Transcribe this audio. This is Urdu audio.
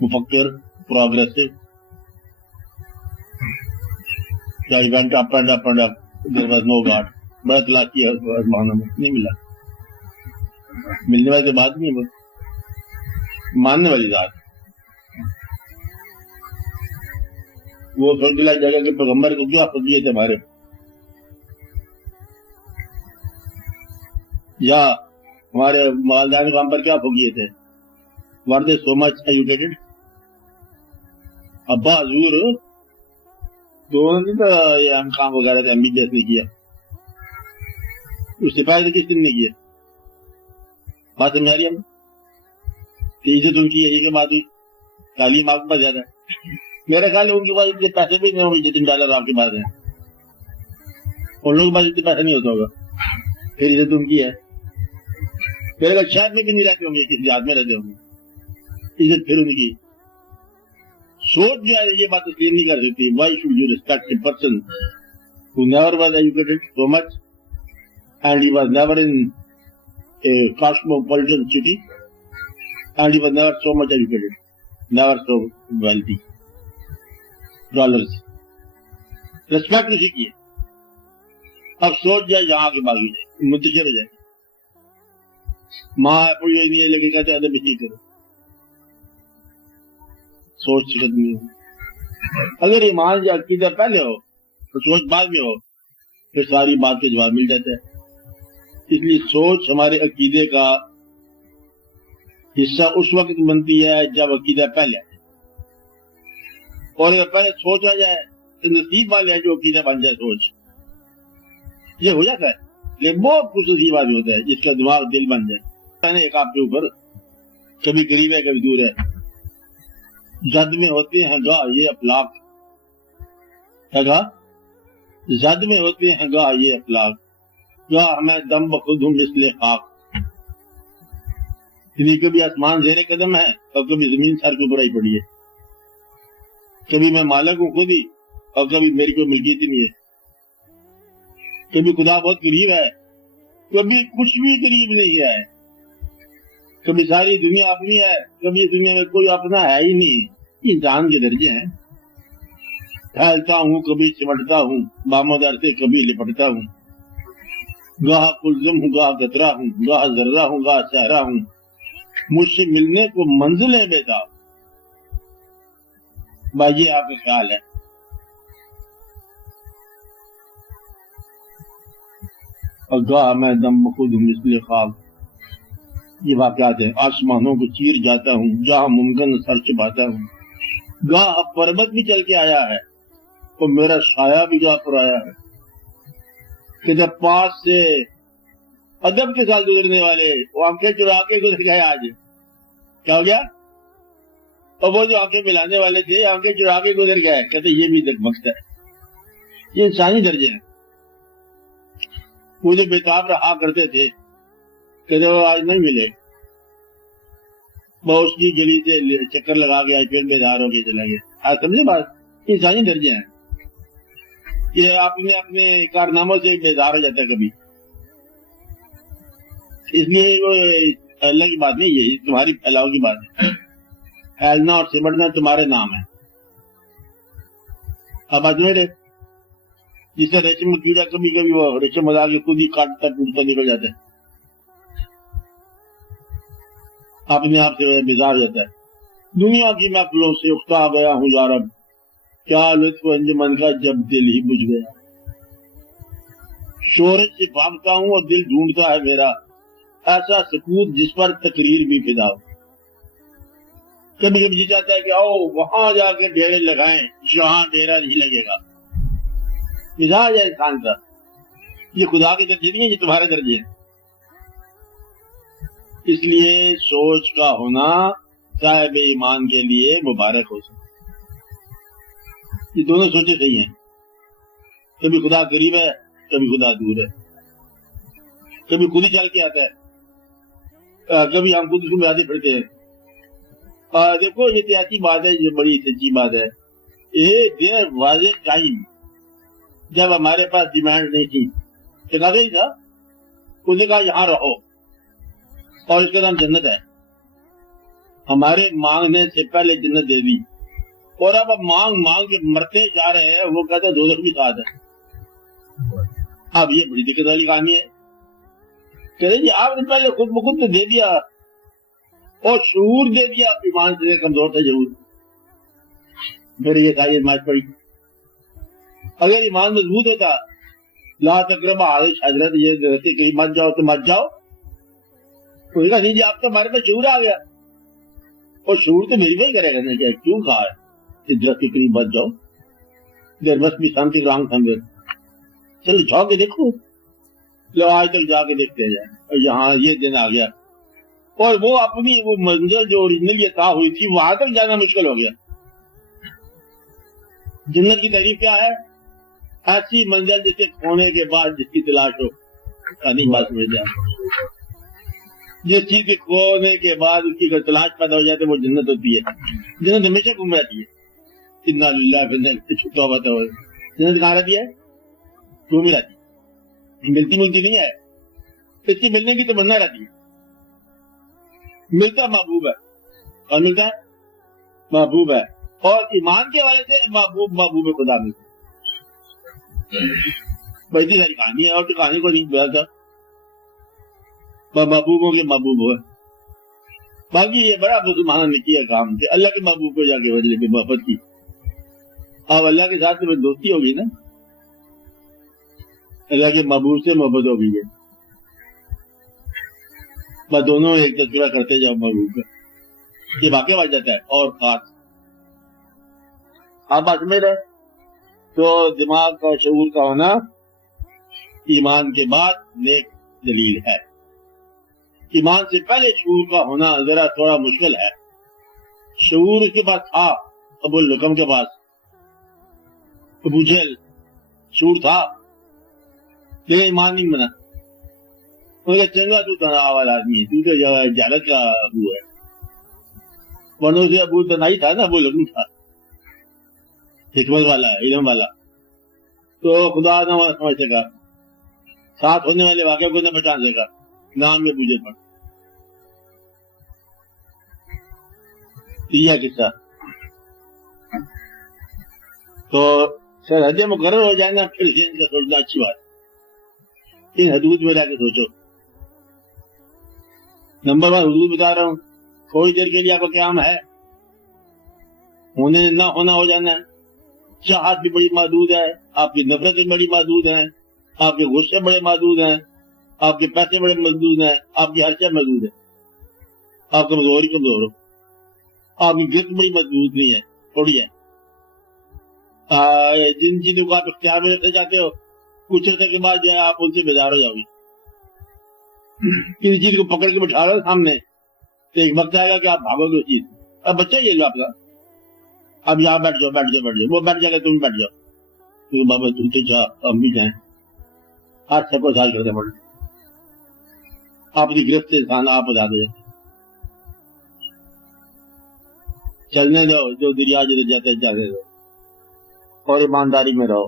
مفکر, پروگریسو. کیا ہی went up and up and up. There was no God. بڑا تلاش کیا آسمانوں میں, نہیں ملا. ملنے والی بات نہیں ہے, ماننے والی ذات. وہ سوچ دلا جگہ کے پیغمبر کو کیا فضیلت ہے ہمارے, یا ہمارے والدین کو ہم پر کیا فضیلت ہے. Were they so much educated? ابا حضور دونوں نے تو یہ ہم کام وغیرہ تھے, MBBS نے کیا, اس سپاہی سے کس نے کیا. بات سمجھا رہی ہم, عزت ان کی یہی کہ بات ہوئی, تعلیم آپ کے پاس زیادہ ہے. میرا خیال ہے ان کے پاس اتنے پیسے بھی نہیں ہوں گے جتنے ڈالر آپ کے پاس ہیں. ان لوگوں کے پاس اتنے پیسے نہیں ہوتا ہوگا, پھر عزت ان کی ہے. میرے خیال شہر میں بھی نہیں رہتے ہوں گے, کسی دیہات میں رہتے ہوں گے, عزت پھر ان کی. سوچ جو ہے یہ بات تسلیم نہیں کر سکتی. Why should you respect a person who never was educated so much and he was never in a cosmopolitan city and he was never so much educated, never so wealthy. Dollars. Respect نہیں سیکھیے. اب سوچ جائے یہاں کے باغی جائے, منتشر ہو جائے. ماں پڑھی ہوئی نہیں ہے لیکن کہتے ادب نہیں کرو. سوچ نہیں ہو. اگر ایمان یا عقیدہ پہلے ہو تو سوچ بعد میں ہو, پھر ساری بات کے جواب مل جاتا ہے. اس لیے سوچ ہمارے عقیدے کا حصہ اس وقت بنتی ہے جب عقیدہ پہلے آئے, اور اگر پہلے سوچ آ جائے تو نصیب والے ہیں جو عقیدہ بن جائے. سوچ یہ ہو جاتا ہے, لیکن بہت خوش نصیب آدمی ہوتا ہے جس کا دماغ دل بن جائے. ایک آپ کے اوپر کبھی قریب ہے کبھی دور ہے. زد میں ہوتے ہیں گاہ یہ افلاق, زد میں ہوتے ہیں گاہ یہ افلاق, گاہ ہمیں دم بخود ہوں مثل خاک. کبھی آسمان زیر قدم ہے اور کبھی زمین سر کے اوپر آئی پڑی ہے. کبھی میں مالک ہوں خود ہی اور کبھی میری کوئی ملکیت ہی نہیں ہے. کبھی خدا بہت قریب ہے, کبھی کچھ بھی قریب نہیں ہے. کبھی ساری دنیا اپنی ہے, کبھی اس دنیا میں کوئی اپنا ہے ہی نہیں. انسان کے درجے ہیں. پھیلتا ہوں کبھی چمٹتا ہوں, بامدر سے کبھی لپٹتا ہوں. گاہ کلزم ہوں گاہ قطرہ ہوں, گاہ ذرہ ہوں گاہ صحرا ہوں. مجھ سے ملنے کو منزلیں بےتاب. بھائی یہ آپ کا خیال ہے. اور گاہ میں دم بخود ہوں مثل خاک. یہ واقعات ہیں. آسمانوں کو چیر جاتا ہوں, جہاں ممکن سر چباتا ہوں. گاہ پربت بھی چل کے آیا ہے اور میرا سایہ بھی گاہ پر آیا ہے. کہ جب پاس سے ادب کے ساتھ گزرنے والے وہ آنکھیں چرا کے گزر گئے. آج کیا ہو گیا؟ اور وہ جو آنکھیں ملانے والے تھے آنکھیں چرا کے گزر گئے. کہتے یہ بھی دکمکت ہے. یہ انسانی درجے ہیں. وہ جو بےتاب رہا کرتے تھے کہتے وہ آج نہیں ملے, وہ اس کی گلی سے چکر لگا گیا پھر بیدار ہو کے چلا گیا. آج سمجھے بات, انسانی درجے ہیں. یہ اپنے کارناموں سے بیدار ہو جاتا ہے کبھی. اس لیے وہ اللہ کی بات نہیں, یہ تمہاری پھیلاؤ کی بات ہے. پھیلنا اور سمٹنا تمہارے نام ہے. اب اجمیڑ ہے جس سے ریشم کیڑا کبھی کبھی وہ ریشم ادا کے خود ہی کاٹتا ٹوٹتا نکل جاتا ہے, اپنے آپ سے بیزار ہو جاتا ہے. دنیا کی محفلوں سے اکتا گیا ہوں یارب, کیا لطف انجمن کا جب دل ہی بجھ گیا. شہرت سے بھاگتا ہوں اور دل ڈھونڈتا ہے میرا ایسا سکوت جس پر تقریر بھی فدا ہو. کبھی کبھی جی چاہتا ہے کہ آؤ وہاں جا کے ڈیرے لگائیں, یہاں ڈیرا نہیں لگے گا. مزاج ہے انسان کا. یہ خدا کے درجے نہیں ہے, یہ تمہارے درجے ہیں. اس لیے سوچ کا ہونا صاحب ایمان کے لیے مبارک ہو سکتا. یہ دونوں سوچیں صحیح ہیں. کبھی خدا قریب ہے کبھی خدا دور ہے. کبھی خود ہی چل کے آتا ہے, کبھی ہم خود اس کو یادیں پڑھتے ہیں. دیکھو یہ تو ایسی بات ہے جو بڑی سچی بات ہے. دیر واضح ٹائم جب ہمارے پاس ڈیمانڈ نہیں تھی, کہا ہی تھا, اس نے کہا یہاں رہو اور اس کا نام جنت ہے. ہمارے مانگنے سے پہلے جنت دے دی، اور اب مانگ مانگ کے مرتے جا رہے ہیں، وہ کہتا ہے دوزخ بھی ساتھ ہے۔ اب یہ بڑی دقت والی کہانی ہے۔ کہتے جی آپ نے پہلے خود بخود تو دے دیا، اور شعور دے دیا، ایمان سے کمزور تھا ضرور، پھر یہ کہا یہ پڑی۔ اگر ایمان مضبوط ہوتا، لا تقربوا هذه الشجرة، یہ درخت کے قریب مت جاؤ تو مت جاؤ، تو کہا نہیں جی آپ تو ہمارے پاس شعور آ گیا، اور شعور تو میری وہی کرے گا نہیں، کیوں کہا ہے کہ درخت کے قریب مت جاؤ، there must be something wrong somewhere، چلو جاؤ کے دیکھو، لو آج تک جا کے دیکھتے جائیں، اور یہاں یہ دن آ گیا، اور وہ اپنی وہ منزل جو اوریجنل یہ طے ہوئی تھی وہاں تک جانا مشکل ہو گیا۔ جنت کی تعریف کیا ہے؟ ایسی منزل جسے کھونے کے بعد جس کی تلاش ہو، نہیں بات سمجھ جائے، جس چیز کے کھونے کے بعد اس کی تلاش پیدا ہو جاتے وہ جنت ہوتی ہے۔ جنت ہمیشہ گھوم رہتی ہے، انا للہ و انا الیہ چھٹا ہوا تھا۔ جنت کہاں رہتی ہے؟ گھوم رہتی ہے، ملتی نہیں ہے، اس کی ملنے کی تمنا رہتی ہے۔ ملتا محبوب ہے، اور ملتا ہے محبوب ہے، اور ایمان کے حوالے سے محبوب خدا ملتا ہے۔ بڑی ساری کہانی ہے، اور تو کہانی کو نہیں بیان تھا، محبوبوں کے محبوب ہوئے۔ باقی یہ بڑا مسلمانوں نے کیا کام کہ اللہ کے محبوب کو جا کے بدلے کی محبت کی۔ اب اللہ کے ساتھ تمہیں دوستی ہوگی نا، اللہ کے محبوب سے محبت ہوگی ہے، بس دونوں ایک تذکرہ کرتے جاؤ محبوب کا، یہ واقع ہو جاتا ہے۔ اور خاص آپ بات میں رہے تو دماغ کا شعور کا ہونا ایمان کے بعد نیک دلیل ہے۔ ایمان سے پہلے شعور کا ہونا ذرا تھوڑا مشکل ہے۔ شعور اس کے پاس تھا، ابو الحکم کے پاس، ابو جہل شعور تھا لیکن ایمان نہیں بنا۔ چنگا تو تنہا والا آدمی ہے، تو جہالت کا ابو ہے، ورنہ سے ابو تنہائی تھا نا، ابو الحکم تھا، حکمت والا ہے، علم والا، تو خدا نہ سمجھ سکا، ساتھ ہونے والے واقعے کو نہ پہچان سکا، نام میں بوجھے پڑ۔ تیسرا قصہ، تو سرحدیں مقرر ہو جائے نا، پھر ان کا سوچنا اچھی بات، ان حدود میں رہ کے سوچو۔ نمبر 1 حدود بتا رہا ہوں، تھوڑی دیر کے لیے آپ کا قیام ہے، ہونے نہ ہونا ہو جانا ہے، چاہت بھی بڑی محدود ہے، آپ کی نفرتیں بڑی محدود ہیں، آپ کے غصے بڑے محدود ہیں، آپ کے پیسے بڑے محدود ہیں، آپ کی ہر چیز محدود ہے، آپ کمزور ہی کمزور ہو، آپ کی گرفت بڑی محدود نہیں ہے، تھوڑی ہے۔ جن چیزوں کو آپ اختیار میں رکھنا چاہتے ہو، کچھ عرصے کے بعد جو ہے آپ ان سے بیزار ہو جاؤ گے۔ کسی چیز کو پکڑ کے بٹھا رہا سامنے تو ایک وقت آئے گا کہ آپ بھاگو گے اس چیز، اب بچہ یہ جو آپ کا، اب یہاں بیٹھ جاؤ بیٹھ جاؤ بیٹھ جاؤ، وہ بیٹھ جائے گا تم بیٹھ جاؤ، کیونکہ بابا تم تو جا ہم بھی جائیں، آج سب کو سال کرتے پڑ، آپ کی گرفت سے کھانا آپ آزاد ہو جاتے، چلنے دو، جو دریا جدھر جاتے جاتے دو، اور ایمانداری میں رہو۔